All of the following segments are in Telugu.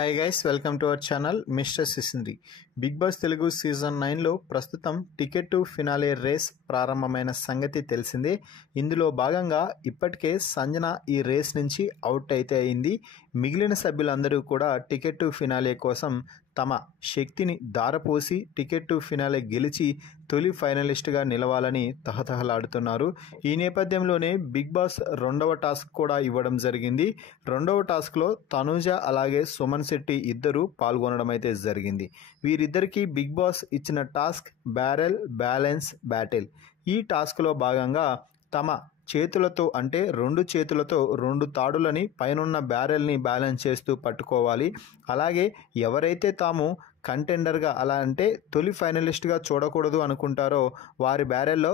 Hi guys, welcome to our channel mister Sisindri. Bigg Boss Telugu season 9లో ప్రస్తుతం టికెట్ టు ఫినాలే రేస్ ప్రారంభమైన సంగతి తెలిసిందే. ఇందులో భాగంగా ఇప్పటికే సంజన ఈ రేస్ నుంచి అవుట్ అయితే అయింది. మిగిలిన సభ్యులందరూ కూడా టికెట్ టు ఫినాలే కోసం తమ శక్తిని ధారపోసి టికెట్ టు ఫినాలే గెలిచి తొలి ఫైనలిస్ట్గా నిలవాలని తహతహలాడుతున్నారు. ఈ నేపథ్యంలోనే బిగ్ బాస్ రెండవ టాస్క్ కూడా ఇవ్వడం జరిగింది. రెండవ టాస్క్లో తనూజ అలాగే సుమన్ శెట్టి ఇద్దరు పాల్గొనడం అయితే జరిగింది. వీరిద్దరికీ బిగ్ బాస్ ఇచ్చిన టాస్క్ బ్యారెల్ బ్యాలెన్స్ బ్యాటిల్. ఈ టాస్క్లో భాగంగా తమ చేతులతో అంటే రెండు చేతులతో రెండు తాడులని పైనున్న బ్యారెల్ని బ్యాలెన్స్ చేస్తూ పట్టుకోవాలి. అలాగే ఎవరైతే తాము కంటెండర్గా అలా అంటే తొలి ఫైనలిస్ట్గా చూడకూడదు అనుకుంటారో వారి బ్యారెల్లో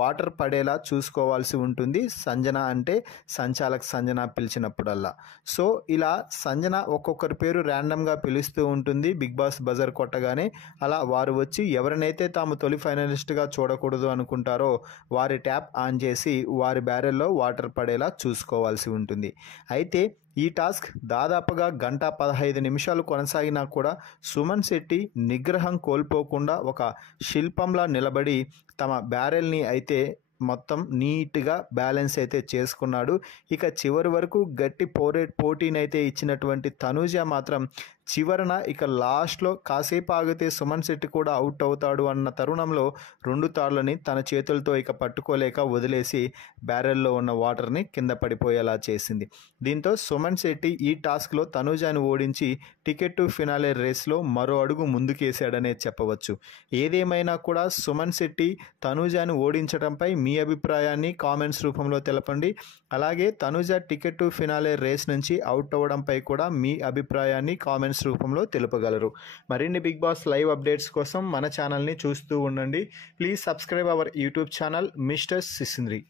వాటర్ పడేలా చూసుకోవాల్సి ఉంటుంది. సంజన అంటే సంచాలక్ సంజన పిలిచినప్పుడల్లా. సో ఇలా సంజన ఒక్కొక్కరి పేరు ర్యాండమ్గా పిలుస్తూ ఉంటుంది బిగ్ బాస్ బజర్ కొట్టగానే. అలా వారు వచ్చి ఎవరినైతే తాము తొలి ఫైనలిస్ట్గా చూడకూడదు అనుకుంటారో వారి ట్యాప్ ఆన్ చేసి వారి బ్యారెల్లో వాటర్ పడేలా చూసుకోవాల్సి ఉంటుంది. అయితే ఈ టాస్క్ దాదాపుగా 1:15 కొనసాగినా కూడా సుమన్ శెట్టి నిగ్రహం కోల్పోకుండా ఒక శిల్పంలా నిలబడి తమ బ్యారెల్ని అయితే మొత్తం నీట్గా బ్యాలెన్స్ అయితే చేసుకున్నాడు. ఇక చివరి వరకు గట్టి పోటీనైతే ఇచ్చినటువంటి తనూజ మాత్రం చివరన ఇక లాస్ట్లో కాసేపు ఆగితే సుమన్ శెట్టి కూడా అవుట్ అవుతాడు అన్న తరుణంలో రెండు తాళ్లని తన చేతులతో ఇక పట్టుకోలేక వదిలేసి బ్యారెల్లో ఉన్న వాటర్ని కింద పడిపోయేలా చేసింది. దీంతో సుమన్ శెట్టి ఈ టాస్క్లో తనూజాని ఓడించి టికెట్ టు ఫినాలే రేస్లో మరో అడుగు ముందుకేశాడనే చెప్పవచ్చు. ఏదేమైనా కూడా సుమన్ శెట్టి తనూజాని ఓడించడంపై మీ అభిప్రాయాన్ని కామెంట్స్ రూపంలో తెలపండి. అలాగే Tanuja ticket to finale race నుంచి అవుట్ అవ్వడంపై కూడా మీ అభిప్రాయాన్ని కామెంట్స్ రూపంలో తెలుపగలరు. మరిన్ని బిగ్ బాస్ లైవ్ అప్డేట్స్ కోసం మన ఛానల్ని చూస్తూ ఉండండి. Please subscribe our YouTube channel mister సిసింద్రి.